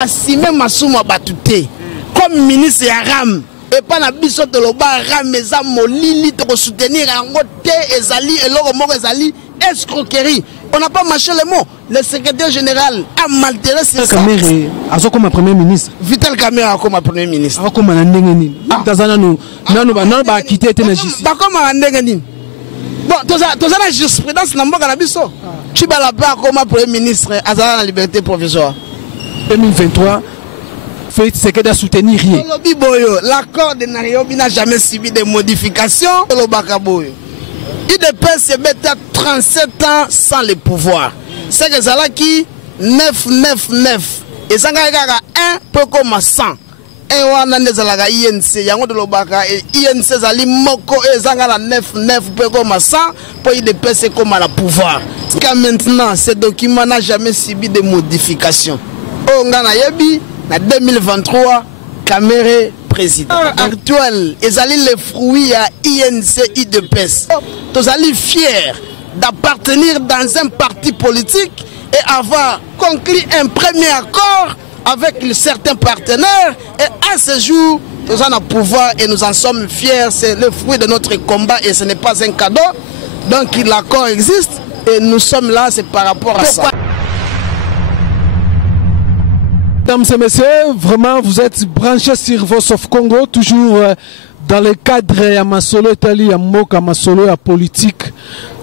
Assime Massouma Batouté comme ministre ya RAM et pas na biso de loba RAM eza molili to soutenir yango te ezali eloko moko ezali escroquerie. On n'a pas marché les mots. Le secrétaire général a maltraité ça. Kamere azo comme premier ministre. Vital Kamere comme premier ministre. Ako comme ndenge nini. Tazana no nanu ba quitter te na justice. Ba comme ndenge nini. Bon, toza na jurisprudence na mboka na biso. Chibala ba comme premier ministre azala na liberté provisoire. 2023, fait ce que de soutenir rien. L'accord de Nairobi n'a jamais subi de modifications. IDPS est 37 ans sans le pouvoir. C'est que ça qui 999 et ça a 1 peu comme 100. Et on a des INC, il y a de l'Obaka et INC Zali Moko et Zangala 99 peu comme 100 pour IDPS comme à la pouvoir. Jusqu'à maintenant, ce document n'a jamais subi de modifications. En 2023, Kamere président actuel, ils allaient les fruits à INC IDPS. Ils allaient fiers d'appartenir dans un parti politique et avoir conclu un premier accord avec certains partenaires. Et à ce jour, nous en avons pouvoir et nous en sommes fiers. C'est le fruit de notre combat et ce n'est pas un cadeau. Donc l'accord existe et nous sommes là, c'est par rapport à ça. Mesdames et messieurs, vraiment vous êtes branchés sur Voice of Congo, toujours dans le cadre de Masolo Italie, à Masolo à politique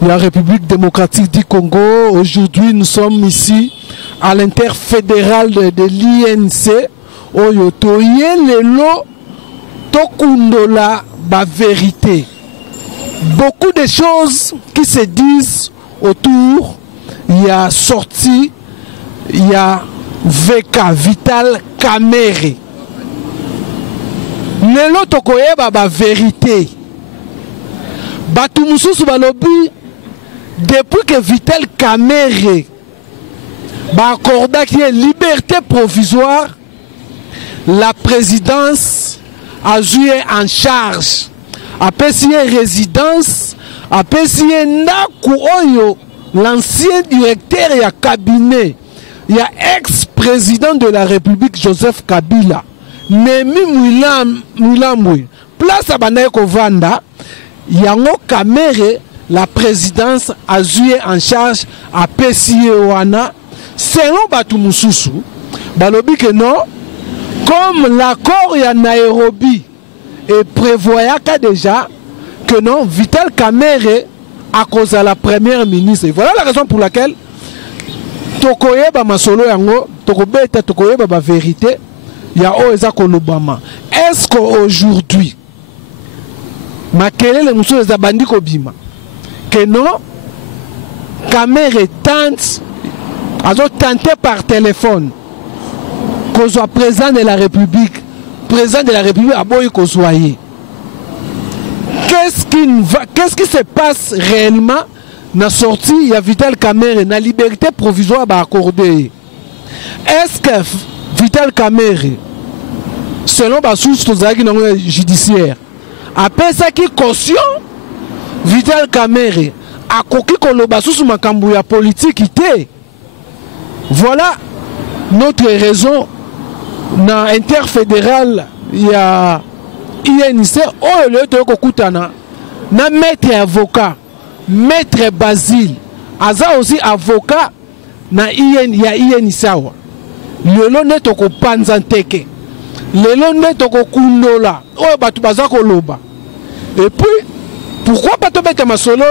de la République démocratique du Congo. Aujourd'hui, nous sommes ici à l'interfédéral de l'INC. Oyotoye lelo tokundola ba vérité. Beaucoup de choses qui se disent autour. Il y a sorti, il y a VK Vital Kamere. Lelo tokoyeba ba vérité. Batu mususu balobi depuis que Vital Kamere ba accorda qui est liberté provisoire, la présidence a joué en charge. A payé résidence, a payé ndaku oyo l'ancien directeur et cabinet. Il y a ex-président de la République Joseph Kabila, Nemi Moulamouy, place à Baneko Vanda, Yango Kamere, la présidence a joué en charge à Pessie Oana, selon Batu Mususu, Balobi que non, comme l'accord ya Nairobi et prévoyait déjà que non, Vital Kamere à cause de la première ministre. Et voilà la raison pour laquelle Tokoyeba Masolo yango, Tokobeta Tokoyeba ba vérité, ya Oeza Kolobama. Est-ce qu'aujourd'hui, Makele le Moussou les abandis Kobima, que non, Kamere tente, a tenté par téléphone, qu'on soit président de la République à Boy Kosoye. Qu'est-ce qui se passe réellement? Na sorti, il y a Vital Kamere, na liberté provisoire accordée. Est-ce que Vital Kamere, selon la source judiciaire, après ça qui caution, Vital Kamere a coquille qu'on le bassou sur ma cambouya politique. Voilà notre raison. Dans interfédéral, il y a INC, oh le Tokokutana, na maître avocat. Maître Basile, Aza aussi avocat na ya INISAWA. Lelo ne toko panzanteke. Lelo ne toko kundola. Oh batu bazako loba. Et puis, pourquoi pas tomber à Masolo?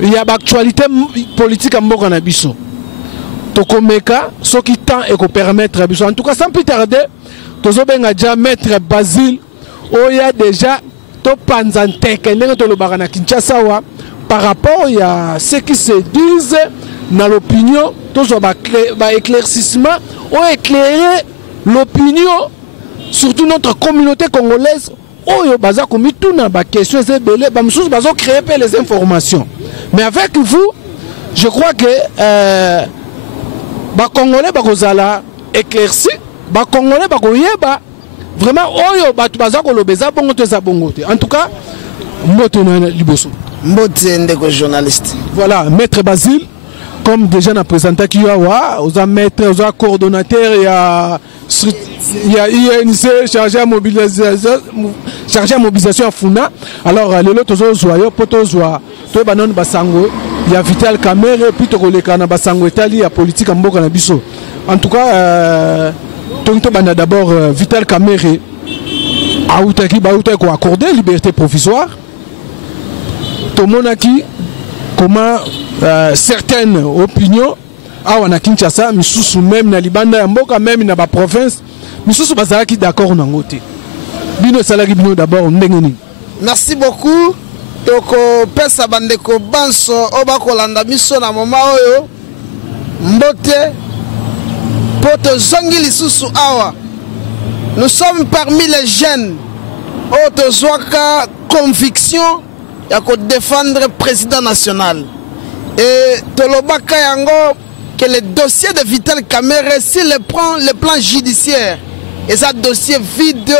Il y a l'actualité politique à Mboka na biso. Toko meka, ce qui tend et qu'on permettre à biso. En tout cas, sans plus tarder, tozo benga déjà Maître Basile. Oh il y a déjà to panzanteke. Nengo to loba na Kinshasa wa. Par rapport à ce qui se disent dans l'opinion, tous les éclaircissements ont éclairé l'opinion, surtout notre communauté congolaise. Oyo baza komi tout na ba question c'est belé, ba msous bazo créer les informations. Mais avec vous, je crois que ba congolais ba kozala éclairci, ba congolais ba koyeba vraiment oyo ba baza kolobeza bongo te za bongo te. En tout cas, moto na liboso. Mbotende ko journaliste. Voilà, Maître Basile, comme déjà na présenté qui a aux maître aux coordonnateur il y a INC chargé à mobilisation à Funa. Alors les autres zoyo poto zoa to banon basango il y a Vital Kamerhe puis to koleka na basango etali ya politique mboka na biso. En tout cas to bana d'abord Vital Kamerhe a outa ko accorder liberté provisoire. To monaki comment certaines opinions awa na Kinshasa misusu même na libanda ya mboka même na ba province misusu bazalaki d'accord na ngote bino salaki bino d'abord ndengeni. Merci beaucoup toko pesa bandeko banso oba kolanda miso na moma oyo mbote poto zongi lisusu awa. Nous sommes parmi les jeunes autozoaka conviction ya ko défendre président national. Et Tolobaka Yango, que le dossier de Vital Kamerhe, s'il prend le plan judiciaire, et ça dossier vide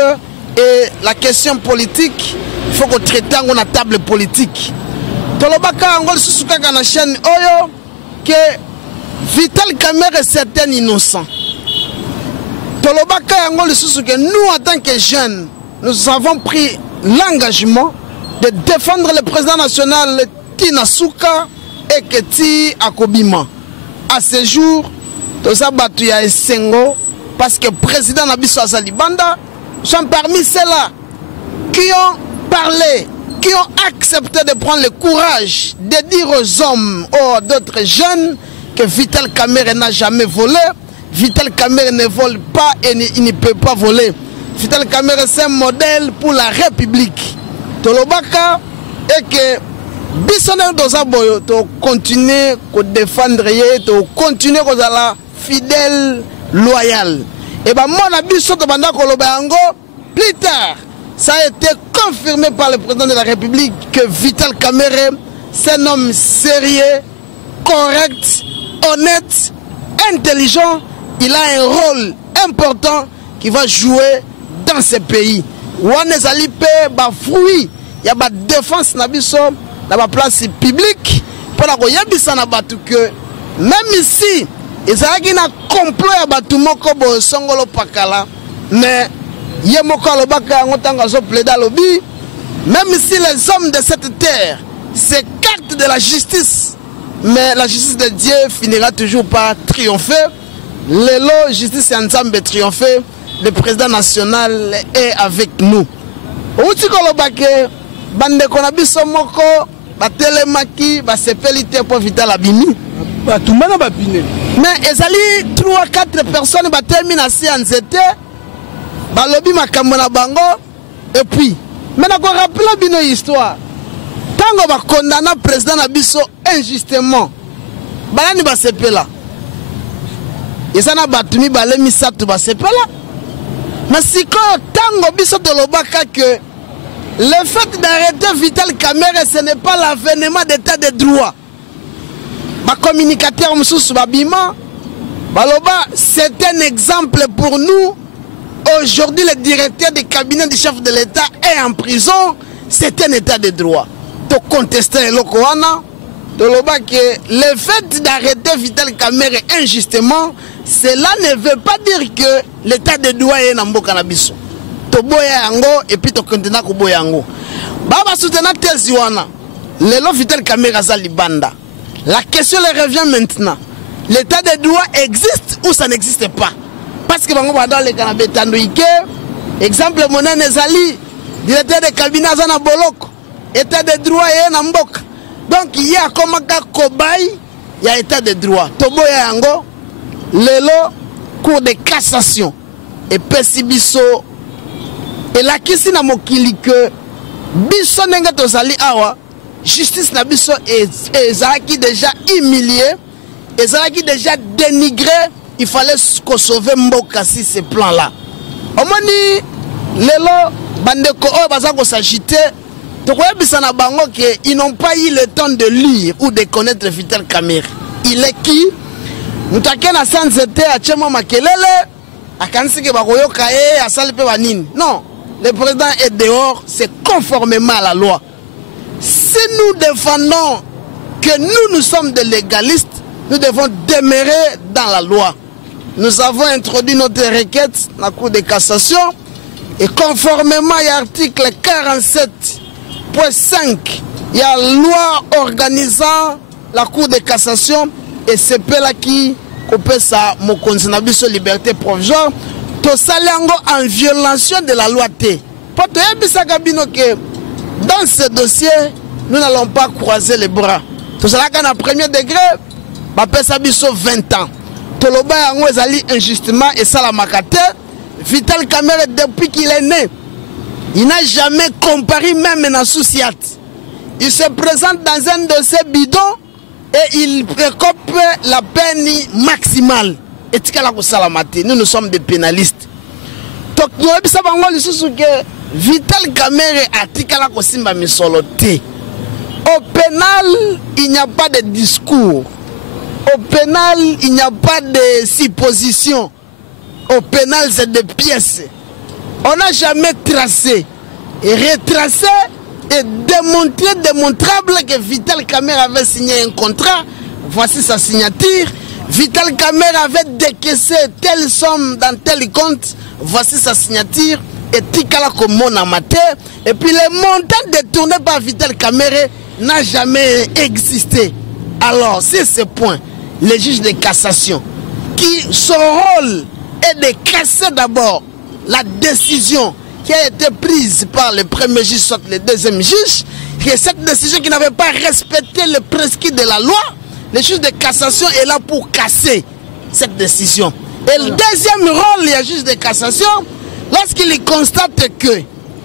et la question politique, il faut qu'on traite dans la table politique. Tolobaka Yango, sous-soukaka na chaîne Oyo, que Vital Kamerhe est un innocent. Tolobaka Yango, sous-soukaka, nous en tant que jeunes, nous avons pris l'engagement de défendre le président national Tina Souka et Keti Akobima. À ce jour, tous ça battu à Essengo parce que le président Nabiso Azalibanda sont parmi ceux-là qui ont parlé, qui ont accepté de prendre le courage de dire aux hommes ou d'autres jeunes que Vital Kamerhe n'a jamais volé. Vital Kamerhe ne vole pas et il ne peut pas voler. Vital Kamerhe c'est un modèle pour la République. Tolobaka et que bisonne dans un boyo to continuer à défendre to continuer à être fidèle loyal et ben moi na biso to banda koloba yango plus tard ça a été confirmé par le président de la République que Vital Kamerhe c'est un homme sérieux, correct, honnête, intelligent. Il a un rôle important qui va jouer dans ce pays. Wane zali pe ba fruit ya ba défense na biso na ba place publique pour la koyebisa na batu que même ici ezalaki na complot ya batu moko bo songolo pakala mais ye moko alobaka yango tanga zo plaider lobby même si les hommes de cette terre s'écartent de la justice mais la justice de Dieu finira toujours par triompher. Lelo justice ya Nzambe triompher. Le président national est avec nous. Outi kolobake bande konabiso moko batelemaki basepelite pour Vital abimi batumana babine. Mais ezali 3-4 personnes batelmina si anzete balobi makambo na bango et puis maintenant ko rappeler bino histoire tango ba condamna président na biso injustement balani basepela ezana batumi balemi satu basepela. Mais si quand tango biso tolobaka que le fait d'arrêter Vital Kamerhe ce n'est pas l'avènement d'état de droit. Ma communicateur Moussous Babima Baloba, c'est un exemple pour nous. Aujourd'hui, le directeur du cabinet du chef de l'État est en prison. C'est un état de droit. Tu contestes le Lokoana. Que le fait d'arrêter Vital Kamerhe injustement, cela ne veut pas dire que l'état de droit est dans le cannabis. Tu boya yango et puis tu continues à boya yango. Baba soutenant Teziwana, le Vital Kamerhe azali banda. La question leur revient maintenant. L'état de droit existe ou ça n'existe pas? Parce que bango dans le cannabis tandoike, exemple Monen Ezali, directeur de cabinet Azana Boloko, état de droit est dans Mboka. Donc il y a comme un cobaye, il y a état de droit. Tobo yango, lelo cour de cassation et pesibiso et la kisi na mokili que biso nenga tozali awa justice na biso ezalaki déjà humilié, ezalaki déjà dénigré. Il fallait qu'on sauve Mboka si ce plan là. Omoni lelo bandeko o bazako s'agiter. Ils n'ont pas eu le temps de lire ou de connaître Vital Kamerhe. Il est qui? Nous avons sanzete à Tchemo Makelele, à Kansike Bakoyoka et à Salipe Banine. Non, le président est dehors, c'est conformément à la loi. Si nous défendons que nous sommes des légalistes, nous devons demeurer dans la loi. Nous avons introduit notre requête dans la Cour de cassation et conformément à l'article 47.5, il y a la loi organisant la Cour de cassation et c'est là qui coupe sa mokonzinabiso liberté provisoire. Tout ça en violation de la loi T. Pour que dans ce dossier, nous n'allons pas croiser les bras. Tout ça en premier degré, ça biso 20 ans. Toloba yango ezali injustement et ça la makate. Vital Kamerhe depuis qu'il est né, il n'a jamais comparé même dans Souciat. Il se présente dans un dossier bidon et il précope la peine maximale. Et nous sommes des pénalistes. Donc nous avons que Vital Kamerhe a tikala kosimba misoloté. Au pénal, il n'y a pas de discours. Au pénal, il n'y a pas de supposition. Au pénal, c'est des pièces. On n'a jamais tracé et retracé et démontrable que Vital Kamerhe avait signé un contrat. Voici sa signature. Vital Kamerhe avait décaissé telle somme dans tel compte. Voici sa signature. Et Tikala comme amateur. Et puis le montant détourné par Vital Kamerhe n'a jamais existé. Alors, c'est ce point. Le juge de cassation, qui son rôle est de casser d'abord la décision qui a été prise par le premier juge, soit le deuxième juge, et cette décision qui n'avait pas respecté le prescrit de la loi, le juge de cassation est là pour casser cette décision. Et le deuxième rôle du juge de cassation, lorsqu'il constate que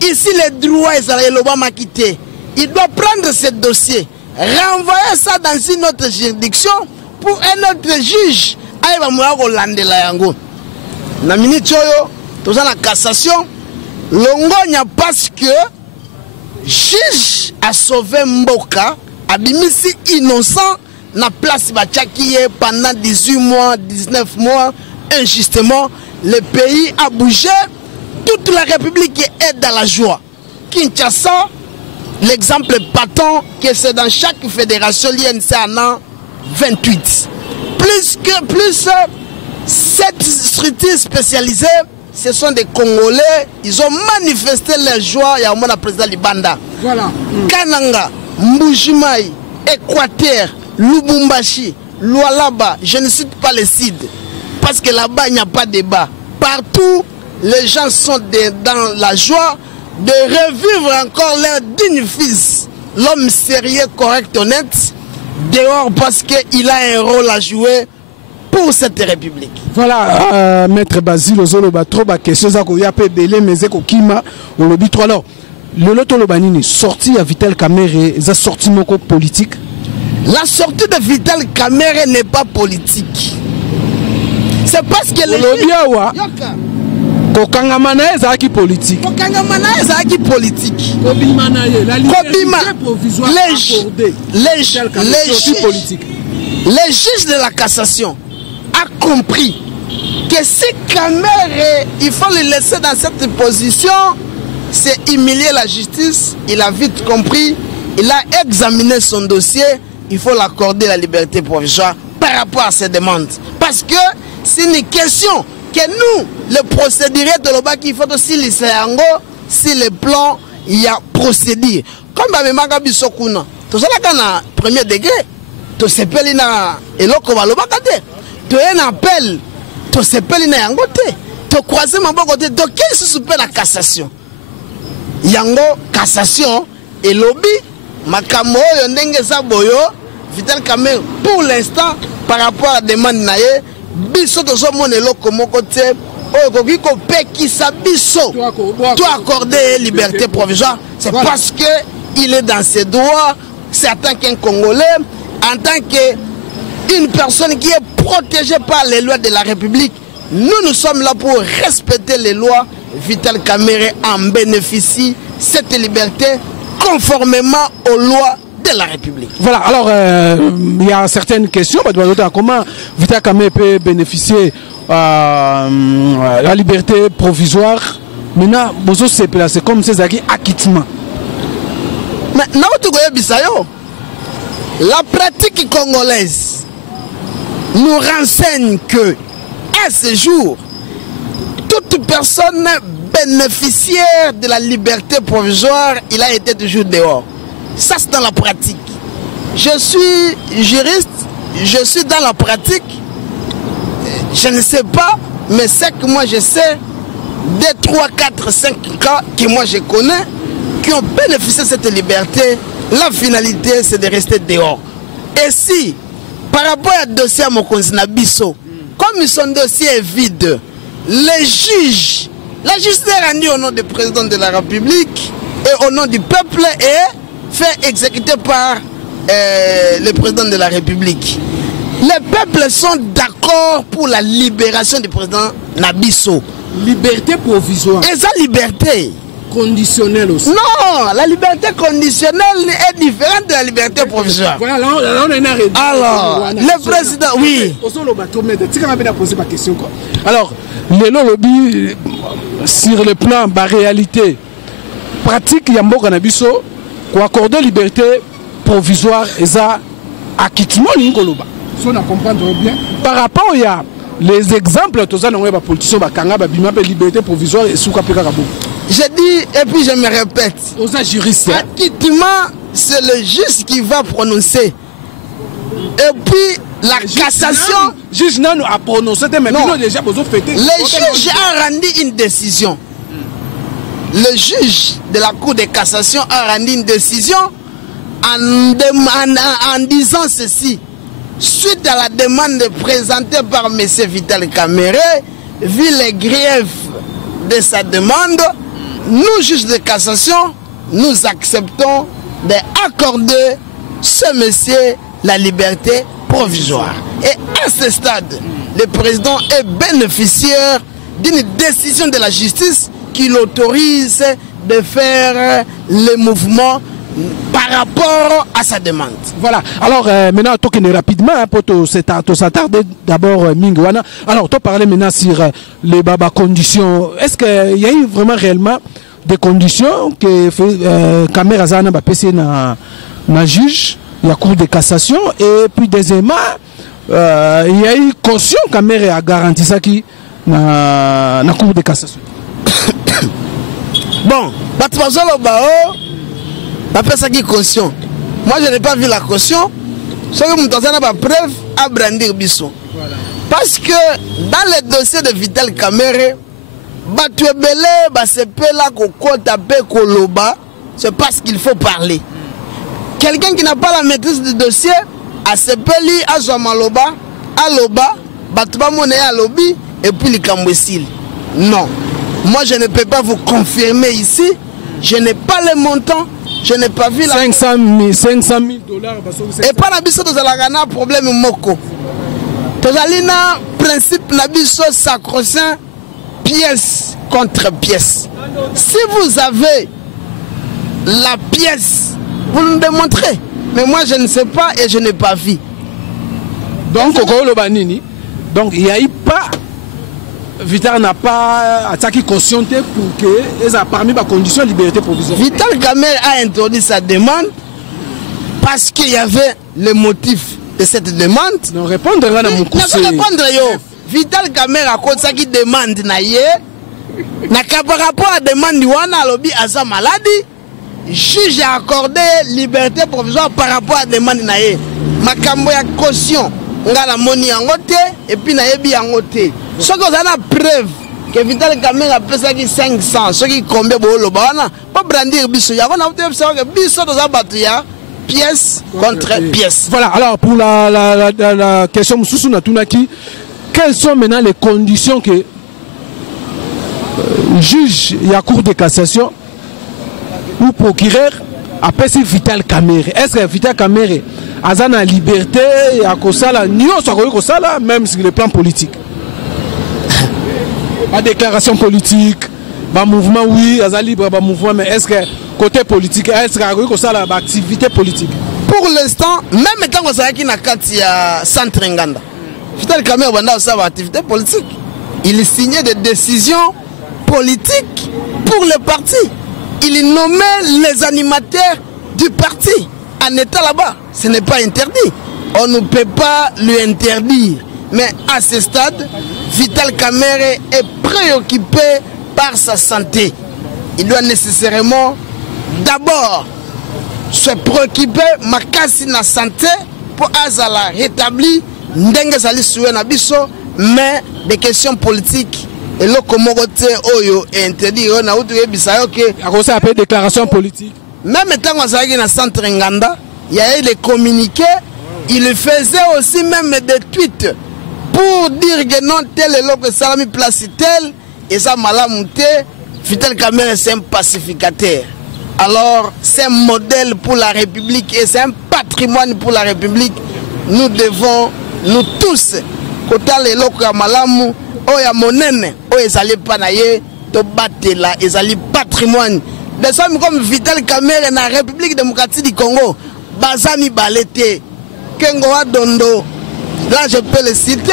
ici les droits et l'Obama quitté, il doit prendre ce dossier, renvoyer ça dans une autre juridiction pour un autre juge. Na minute oyo, dans la cassation, l'ongonya parce que juge a sauvé Mboka, abimisi innocent, na place Bachaki pendant 18 mois, 19 mois, injustement, le pays a bougé, toute la République est dans la joie. Kinshasa, l'exemple patent que c'est dans chaque fédération l'INC en an 28. Plus cette structure spécialisée, ce sont des Congolais, ils ont manifesté leur joie. Il y a un président Libanda. Voilà. Kananga, Mbujimaï, Équateur, Lubumbashi, Lualaba, je ne cite pas les sites, parce que là-bas il n'y a pas de débat. Partout, les gens sont dans la joie de revivre encore leur digne fils, l'homme sérieux, correct, honnête, dehors parce qu'il a un rôle à jouer pour cette république. Voilà, maître Basile Ozoloba, trop de questions, il y a peu de mais Kima, on le dit trop. Alors, le loto Lobanini, sorti à Vital Kamerhe, ça sorti moko politique? La sortie de Vital Kamerhe n'est pas politique. C'est parce que les Kokangamana est politique. Kokangamana est politique. Les juges de la cassation a compris que si Kamerhe, il faut le laisser dans cette position, c'est humilier la justice. Il a vite compris, il a examiné son dossier, il faut l'accorder la liberté provisoire par rapport à ses demandes. Parce que c'est une question que nous, le procédurier de l'Oba, il faut aussi les Sayango, si le plan, il y a procédure. Comme Bamemanga Bisokuna, tout ça là, premier degré, tout se pèle na eloko baloba kate, tout un appel, tout se pèle na yangote, tout croiser ma côté, donc qu'est-ce que c'est la cassation? Yango, cassation, et lobby, Makamo, Yondenge Saboyo, Vital Kamerhe, pour l'instant, par rapport à la demande naye, biso to so mon eloko moko te o ko ko peki sa biso to accorder liberté provisoire, c'est voilà. Parce que il est dans ses droits, c'est en tant qu'un Congolais, en tant qu'une personne qui est protégée par les lois de la République. Nous sommes là pour respecter les lois. Vital Kamerhe en bénéficie cette liberté conformément aux lois de la République. Voilà, alors il y a certaines questions. Comment Vital Kamerhe peut bénéficier de la liberté provisoire? Maintenant, c'est comme ces acquittements. Mais la pratique congolaise, nous renseigne que, à ce jour, toute personne bénéficiaire de la liberté provisoire, il a été toujours dehors. Ça, c'est dans la pratique. Je suis juriste, je suis dans la pratique. Je ne sais pas, mais c'est que moi je sais des 3, 4, 5 cas que moi je connais qui ont bénéficié de cette liberté. La finalité, c'est de rester dehors. Et si, par rapport à dossier à Mokonzi Nabiso, comme son dossier est vide, les juges, la justice est rendue au nom du président de la République et au nom du peuple et fait exécuter par le président de la République. Les peuples sont d'accord pour la libération du président Nabiso. Liberté provisoire. Et sa liberté conditionnelle aussi. Non, la liberté conditionnelle est différente de la liberté provisoire. Voilà, là on a une arrêt. Alors, le président, oui. Alors, le lobby, sur le plan de la réalité, pratique Yambo Kanabiso, pour accorder liberté provisoire et ça, acquittement l'ingoloba. Si on comprend bien. Par rapport à les exemples, tous ça, on a des politiciens, liberté provisoire et souka pekakabo. Je dis, et puis je me répète, acquittement, c'est le juge qui va prononcer. Et puis, la cassation... Le juge a prononcé, mais non, déjà fêté. Le juge a rendu une décision. Le juge de la Cour de cassation a rendu une décision en disant ceci. Suite à la demande présentée par M. Vital Kamerhe, vu les griefs de sa demande, nous, juges de cassation, nous acceptons d'accorder ce monsieur la liberté provisoire. Et à ce stade, le président est bénéficiaire d'une décision de la justice qui l'autorise de faire le mouvement par rapport à sa demande. Voilà. Alors, maintenant, toquer rapidement pour s'attarder d'abord Mingwana. Alors, tu parlais maintenant sur les conditions. Est-ce qu'il y a eu vraiment réellement des conditions que Kamerhe Zana va passer dans juge, il y a cour de cassation, et puis deuxièmement, il y a eu caution Kamerhe a garanti ça qui dans la cour de cassation. Bon, ça qui caution. Moi, je n'ai pas vu la caution. Ce que nous avons pas preuve à brandir Bissot. Parce que dans le dossier de Vital Kamerhe, c'est parce qu'il faut parler. Quelqu'un qui n'a pas la maîtrise du dossier, a sepeli, a Zomaloba, a Loba, Batba Mone a Lobi, et puis les Kambouessil. Non. Moi, je ne peux pas vous confirmer ici. Je n'ai pas les montants. Je n'ai pas vu la... 500 000 dollars. Et pas la biso de la problème moko. Tosalina, principe la biso sacro-saint, pièce contre pièce. Si vous avez la pièce, vous nous démontrez. Mais moi, je ne sais pas et je n'ai pas vu. Donc, il n'y a eu pas... Vital n'a pas attaqué conscienté pour que les a parmi les conditions de liberté provisoire. Vital Kamerhe a introduit sa demande parce qu'il y avait le motif de cette demande. Non, répondre à mon conseil. Non, répondre yo. Vital Kamerhe a cause qui demande na ye. Na par rapport à demande wana lobby à sa maladie, juge a accordé liberté provisoire par rapport à demande na ye. Makambo ya caution ngala moni yangote et puis na yebi yangote. Ce que vous avez la preuve que Vital Kamerhe a payé 500, ce qui combien de l'eau, pas brandir biso. Il y a un biso dans la bataille, pièce contre pièce. Voilà, alors pour la question Moussoussou Natunaki, quelles sont maintenant les conditions que juge et la cour de cassation ou procureur a payé Vital Kamerhe? Est-ce que Vital Kamerhe a la liberté à Kosala, même sur le plan politique? La déclaration politique, le mouvement, oui, il y a libre mouvement, mais est-ce que côté politique, est-ce que ça a l'activité politique? Pour l'instant, même quand on a un centre Nganda, Vital Kamerhe a une activité politique. Il signait des décisions politiques pour le parti. Il nommait les animateurs du parti en état là-bas. Ce n'est pas interdit. On ne peut pas lui interdire Mais à ce stade, Vital Kamerhe est préoccupé par sa santé. Il doit nécessairement d'abord se préoccuper makasi na santé pour azala rétablir ndenge zali soué na biso, mais des questions politiques et le komogote oyo interdit na utu ebisa que à cause appelle déclaration politique. Même étant dans le centre Nganda, il y a eu des communiqués, il faisait aussi même des tweets pour dire que non tel est l'autre salami place tel et ça malamouté. Vital Kamerhe c'est un pacificateur. Alors c'est un modèle pour la République et c'est un patrimoine pour la République. Nous devons, nous tous, quand les locaux malamu, oya monene, oya zali panaye, to batela, et zali patrimoine. Des hommes comme Vital Kamerhe dans la République démocratique du Congo, Bazami Balete, Kengoa Dondo, là je peux les citer,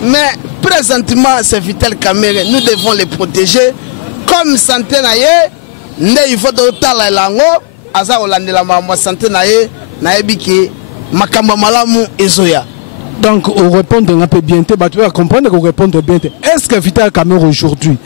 mais présentement c'est Vital Kamerhe. Nous devons les protéger. Comme santé naye, il faut que lango, aza olandela ma santé naye, naebiki makamba malamu ezoya. Donc, on répond un peu bien, tu vas comprendre qu'on répond bien. Est-ce que Vital Kamerhe aujourd'hui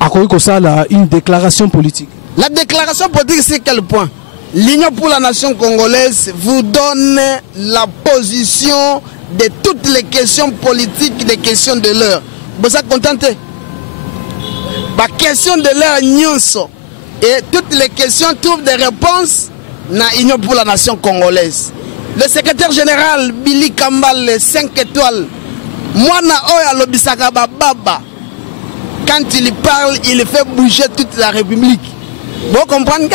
a connu ça une déclaration politique? La déclaration politique, c'est quel point? L'Union pour la nation congolaise vous donne la position de toutes les questions politiques, les questions de l'heure. Vous êtes contenté? La question de l'heure nyonso et toutes les questions trouvent des réponses dans l'Union pour la nation congolaise. Le secrétaire général Billy Kambal, 5 étoiles, moi na oya lobisaka baba. Quand il parle, il fait bouger toute la République. Vous comprenez?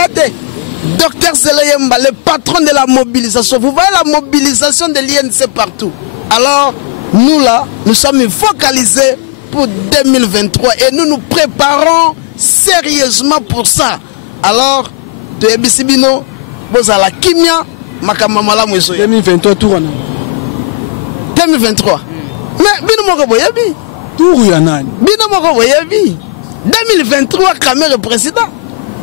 Docteur Seleyemba, le patron de la mobilisation. Vous voyez la mobilisation de l'INC partout. Alors, nous là, nous sommes focalisés pour 2023 et nous nous préparons sérieusement pour ça. Alors, de Ebisibino, vous avez la Kimia, Makamamala Mouessoya. 2023, tout 2023. Mais, Bino Moko Boyabi. Tout Yanani. Bino Moko Boyabi. 2023, Kamerhe président.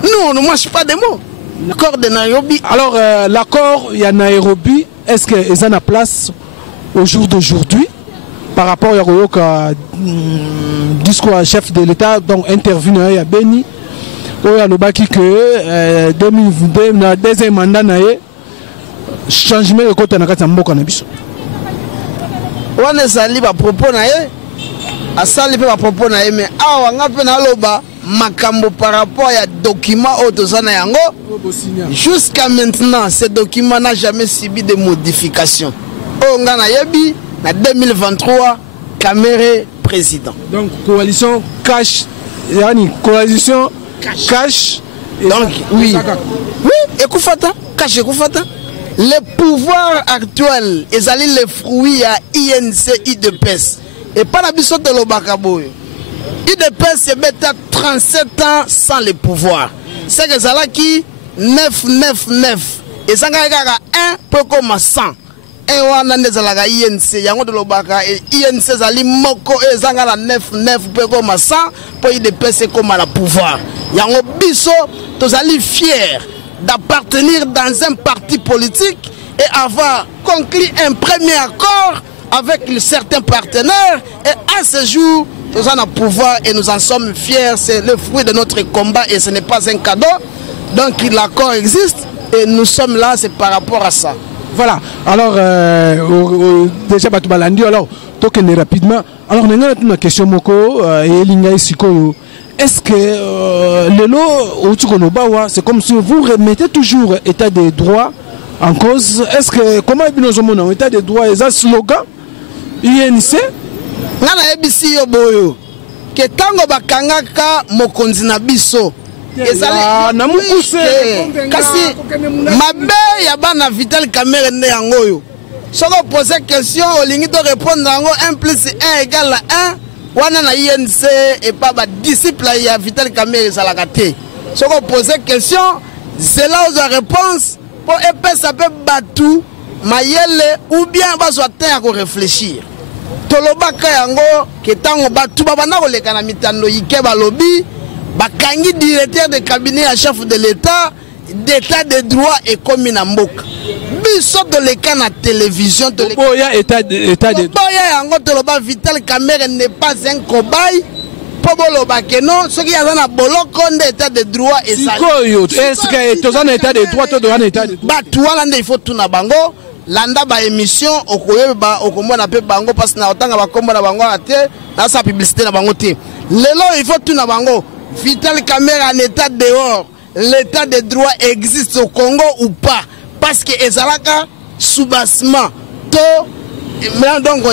Nous, on ne mange pas des mots. L'accord de Nairobi. Alors, l'accord, il y a Nairobi. Est-ce qu'il y a place au jour d'aujourd'hui par rapport à discours à chef de l'État, donc intervenu à Beni, il y a le baki que 2022, dans le deuxième mandat, changement de côté dans le Mboka Nabiso. On est sali à propos naé, à sali à propos naé, mais ah on a peine à l'oba, makambo par rapport à document autosana yango. Jusqu'à maintenant, ce document n'a jamais subi de modifications. On a naébi. En 2023, Kamerhe président. Donc, coalition cash, coalition cash. Donc, oui. Oui, écoute, cash, écoute. Le pouvoir actuel, ils allaient les fruits à INC, IDPS. Et pas la biso de l'Obakaboy. IDPS, c'est 37 ans sans le pouvoir. C'est que ça là qui 999. Et ça a 1 peu comme 100. Et on a des INC, yango de l'Obaka, et INC zali moko et zangala 9 peu comme 100 pour IDPS comme à la pouvoir. Yango biso, tous allés fiers d'appartenir dans un parti politique et avoir conclu un premier accord avec certains partenaires. Et à ce jour, nous avons le pouvoir et nous en sommes fiers. C'est le fruit de notre combat et ce n'est pas un cadeau. Donc l'accord existe et nous sommes là, c'est par rapport à ça. Voilà, alors déjà Batubalandi, alors token rapidement. Alors on a une question moko et Linga Sikoyo. Est-ce que le lot c'est comme si vous remettez toujours état des droits en cause? Est-ce que comment nous avons état des droits et ça slogan INC? Nana ebisi yo boyo ke tango bakangaka mokonzi na biso. Kasi mabe ya bana Vital Kamerhe ne yangoyo. Soko poser question olingi to répondre yango 1 plus 1 égale 1. Wana na INC et pas ba disciple ya Vital Kamerhe salakate. Soko poser question, c'est là où la réponse pour épais ça peut batu mayele ou bien bazwa temps à réfléchir. Tolobaka yango ke tango batu babana ko leka na mitando yike balobi. Bakangi directeur de cabinet à chef de l'État, d'état de droit et comme Namboka. biso de l'écran à télévision de boya état de boya yango to loba Vital Kamerhe n'est pas un cobaye po boloba que non ce qui a na boloko nde état de droit et ça est-ce que to en état de droit to dans état de ba tuala nde il faut tout na bango landa ba émission okoyeba okomona pe bango parce na otanga ba kombo na bango ate na sa publicité na bango te lelo il faut tout na bango Vital Kamerhe en état dehors l'état de droit existe au Congo ou pas parce que ezalaka soubassement to donc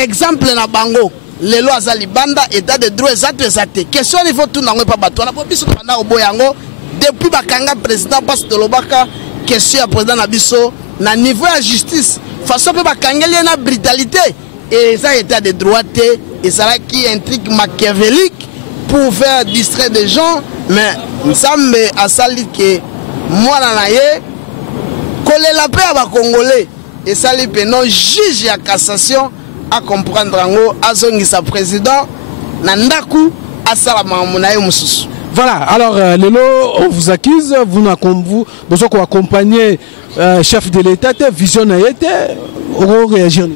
exemple na bango lelo azali banda état de droit exact question il faut tout nango pa bato na biso banda oboyango depuis bakanga président parce que lobaka question ya président na biso na niveau ya justice façon pe bakangeli na brutalité et ça état de droit et ça là qui intrigue machiavélique pour faire distraire des gens mais nsambe asali que moi na ye kolela pe ba congolais et ça li pe non juge ya cassation à comprendre ango azongisa président na ndaku asala mamunaye mususu. Voilà, alors lelo on vous accuse, vous besoin qu'on accompagner chef de l'État, vision na été, on réagir.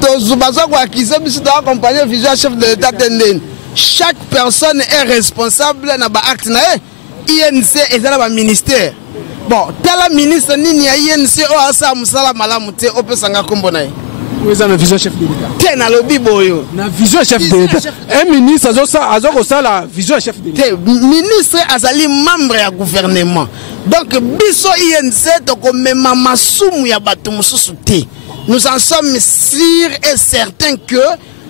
Tous besoin qu'on accuse, biso doit accompagner vision chef de l'État tenden. Chaque personne est responsable na ba acte na INC et dans ba ministère. Bon, tel ministre nini ya INC o asa musala malamu te opesanga kombo na ye. Vous avez une vision chef de l'État. Tiens, na lobi boyo. Na vision chef de l'État. Un ministre a la vision chef de l'État. Ministre azali membre ya gouvernement. Donc biso INC to mema masumu ya bato mususu te. Nous en sommes sûrs et certains que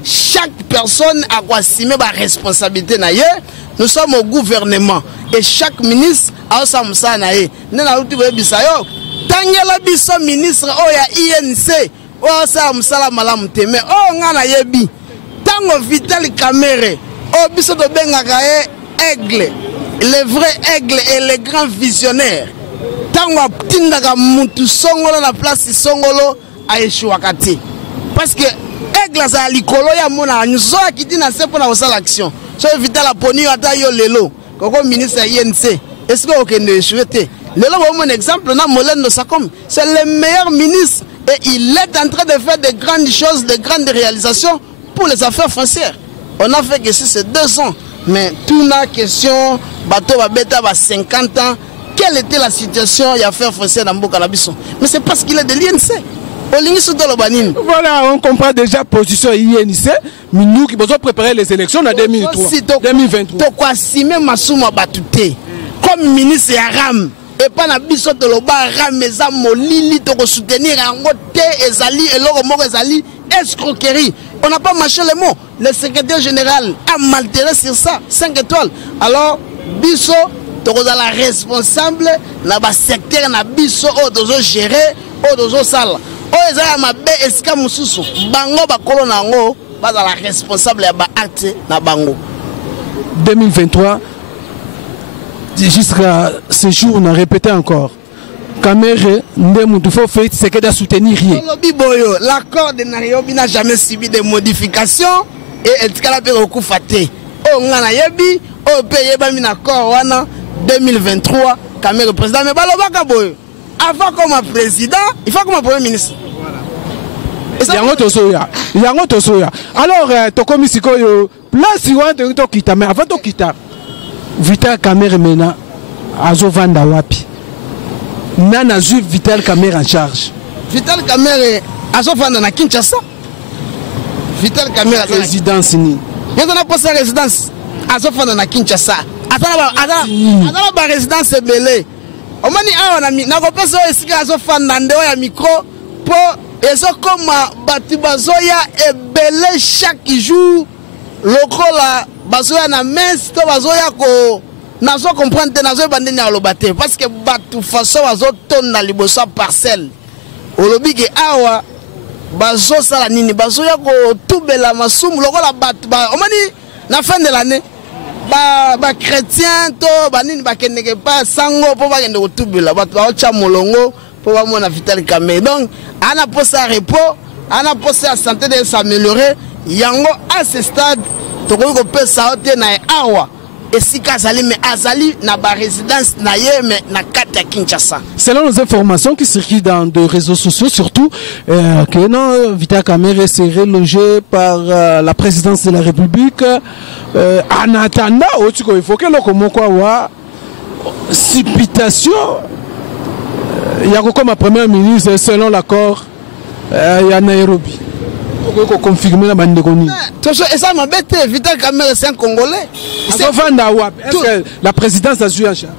chaque personne a assumer sa responsabilité na ye. Nous sommes au gouvernement et chaque ministre a sa musa na ye. Nena uti bo bisayo. Tangela biso ministre o ya INC. Oh ça musala malamu te mais oh ngana yebi tango Vital Kamerhe oh biso to bengaka aigle le vrai aigle et le grand visionnaire tango tindaka mutu songolo na place songolo a échouaka te parce que aigle ça likolo ya mona nzo akiti na sepo na osala action so Vital aponi ata yo lelo koko ministre ya INC est-ce que okende échoué te lelo bon mon exemple na Molendo Sakom c'est le meilleur ministre. Et il est en train de faire de grandes choses, de grandes réalisations pour les affaires foncières. On a fait que c'est 2 ans. Mais tout la question, bateau va bêta 50 ans. Quelle était la situation des affaires foncières dans Bokanabiso? Mais c'est parce qu'il est de l'INC. Voilà, on comprend déjà la position INC. Mais nous qui devons préparer les élections en 2023. Comme ministre Aram. Et pas na biso de loba rameza molili to soutenir yango te ezali eloko moko ezali escroquerie. On n'a pas mâché les mots. Le secrétaire général a malteré sur ça 5 étoiles. Alors biso to la responsable na ba secteur na biso o dozo gérer o dozo sala. O ezala mabe eska mususu bango ba kolona ngo ba la responsable ya ba acte na bango. 2023 jusqu'à ce jour, on a répété encore. Kamerhe, il faut faire ce qu'il a soutenir rien. L'accord de Nairobi n'a jamais subi de modifications et elle a fait beaucoup faté. On a yebi, on paye un accord en 2023. Kamerhe président, mais avant comme président, il faut comme premier ministre. Yango Tosoya. Alors, tu comme ici, place tu quitter, mais avant de quitter. Vital Kamerhe mena azovanda wapi nana zu Vital Kamerhe en charge. Vital Kamerhe azovanda na Kinshasa. Vital Kamerhe résidence ni yendo na posa résidence azovanda na Kinshasa azala ba résidence belé omani awa na ko pesa esika azofanda ndeo ya micro po ezokoma batu bazoya ebele chaque jour lokola bazoya na messe to bazoya ko nazo comprendre te nazo bandeni alobate parce que batu façon bazo tonna liboso parcelle olobi ke awa bazo sala nini bazoya ko tubela masumu lokola batu ba omani na fin de l'année ba chrétien to banini bakendeke pas sango po bakende ko tubela batu ba cha molongo po ba mona Vital Kamerhe donc ana posa repos ana posa santé de s'améliorer yango à ce stade tokoki kopesa ote na awa esika azali mais azali na ba résidence na ye mais na kati ya Kinshasa. Selon les informations qui circulent dans des réseaux sociaux, surtout que non, Vital Kamerhe serait logé par la présidence de la République. En attendant, il faut que l'on quoi supputation. Il y a comme premier ministre selon l'accord il y a Nairobi. Pour confirmer la bande de Goni. Et ça m'a bête, Vital Kamerhe c'est un Congolais. Est-ce que la présidence a joué en charge?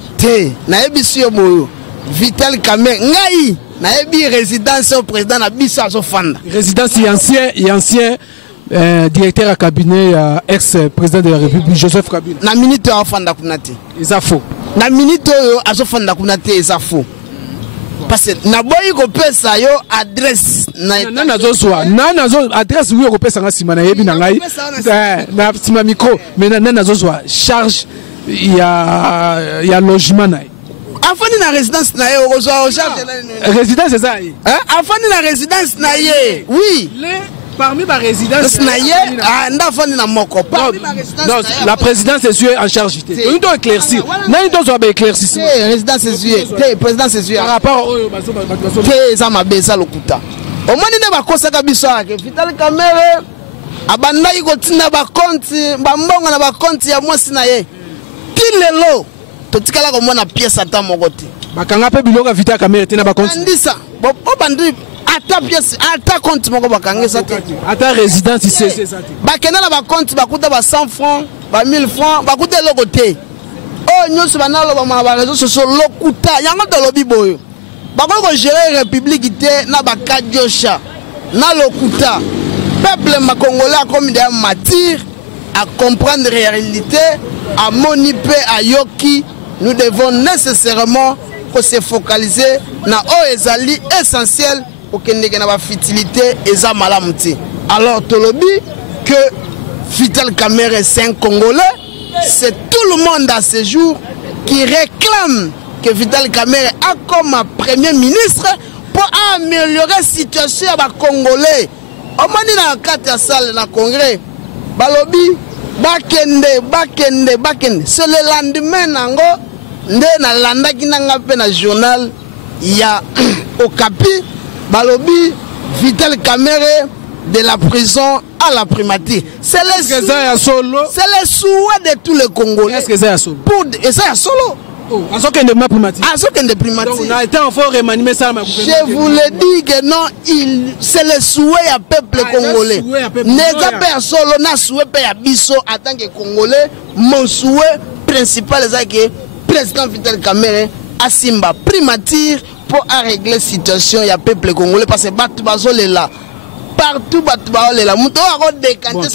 Vital Kamerhe, ngai, naebi résidence au président na biso azofanda. Résidence et ancien directeur à cabinet ex-président de la République Joseph Kabila. Na minute afanda kunate. Ils faux. Na minute azofanda kunate ils faux. Parce que na boyi ko pesa yo adresse na nazo adresse oui ko pesa nga sima na yebi na ngai na sima micro mais na nazo charge il y a logement na afani na résidence na ye o charge résidence c'est ça hein afani na résidence na ye oui parmi ma résidence na ye ndafani na moko non la présidence est sur en charge on doit éclaircir na doit avoir éclaircissement résidence est sur président c'est sur par rapport te za mabeza lokuta omoni ne bakosaka biso ake Vital Kamerhe abandaki kotinda bakonti bambongo na bakonti ya mwasi na ye tilelo totikala komona pièce ata moko te bakanga pe biloko Vital Kamerhe te na bakonti ndisa bo bandi ata pièce ata compte moko bakangisa te ata résidence c'est ça bakena na bakonti bakuta ba 100 francs ba 1000 francs bakuta eloko te o nyonso banaloba ma ba réseaux sociaux lokuta yango tolobi boyo bakoko gérer république te na bakadiosha na lokuta peuple makongolais comme des matir à comprendre la réalité à moniper à yoki nous devons nécessairement se focaliser na ezali essentiel pour que nous ayons fertilité et ça malamuti. Alors tolobi que Vital Kamerhe c'est un Congolais, c'est tout le monde à ce jour qui réclame que Vital Kamerhe a comme premier ministre pour améliorer la situation des Congolais. Au moment na kati ya salle na congrès, balobi bakende. C'est le lendemain nango nde na landaki nanga pe na journal ya Okapi balobi Vital Kamerhe de la prison à la primature. C'est le souhait de tous les Congolais. Est-ce que c'est solo? Et ça solo. À ce qu'il de primature. Donc on a été en fort remanier ça. Je vous le dis que non, c'est le souhait à peuple congolais. N'est pas solo na souhait à biso en tant que Congolais. Mon souhait principal c'est que président Vital Kamerhe a simba primature pour régler la situation ya peuple congolais parce que batu bazole là partout batu bazole là muto a décanter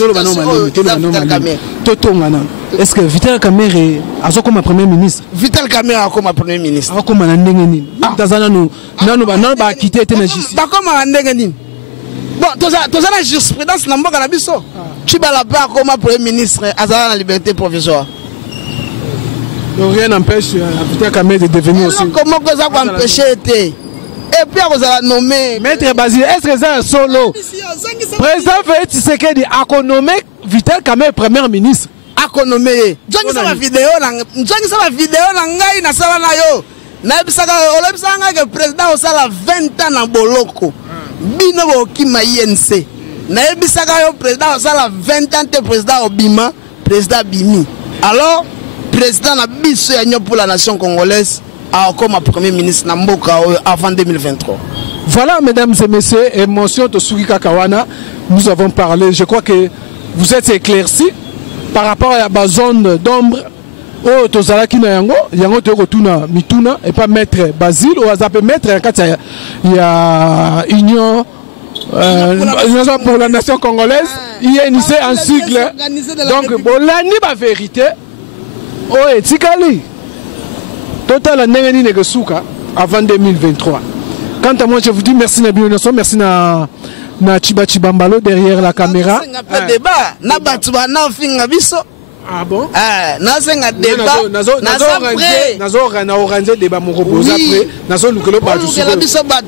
est-ce que Vital Kamerhe a comme premier ministre? Vital Kamerhe a comme premier ministre. A comme na ndenge nini? Tazana no ba quitter te na justice. Ba comme na ndenge nini? Bon, toza la jurisprudence na mboka na biso. Tu bala pas comme premier ministre azala na liberté provisoire. Donc rien n'empêche Vital Kamerhe de devenir aussi. Comment que ça va empêcher été? Et puis vous allez nommer Maître Basile, est-ce que c'est un solo? Président Félix Tshisekedi a nommé Vital Kamerhe premier ministre. A nommé. Jongi sa vidéo na ngai na sala na yo. Na bisaka olebisanga que président osala 20 ans na boloko. Bino bo kima INC. Na bisaka yo président osala 20 ans te président obima, président bimi. Alors président na biso ya pour la nation congolaise comme premier ministre na mboka avant 2023. Voilà mesdames et messieurs, émotion de Soukika Kawana, nous avons parlé, je crois que vous êtes éclaircis par rapport à la zone d'ombre au Tozalaki na yango te retourna mituna et pas maître Basile ou azape maître il y a union pour la nation congolaise, il y a initié un cycle. Donc bolani ba vérité oh etikali total ndenge ni souka avant 2023. Quant à moi je vous dis merci na Binoso, merci na Chiba Chibambalo derrière la caméra. Ah bon? Nazenga débat. Nazo organiser débat mon repose après. Nazo lukelo ba biso ba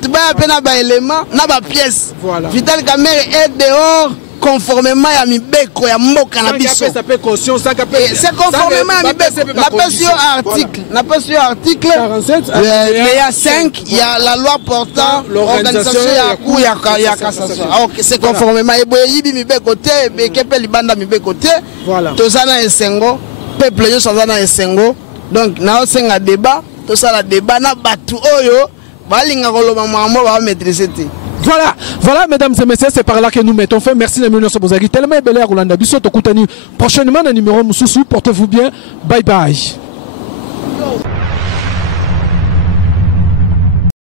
élément na ba pièce. Vital Kamerhe est dehors conformément à mibeko ya mboka na biso. C'est conformément à mibeko. N'a pas sur article 47, mais il y a 5, il y a la loi portant l'organisation ya coup ya cassation. OK, c'est conformément et boyebi mibeko te be kepe libanda mibeko te. Voilà. Tozana esengo, peuple yo sazana esengo. Donc na osenga débat, to ça la débat na batu oyo balinga koloba mambo ba maîtriser te. Voilà, mesdames et messieurs, c'est par là que nous mettons fin. Merci, Namino Sobozagi. Tellement belle Rolanda Bissot, prochainement, un numéro Moussoussou. Portez-vous bien. Bye bye.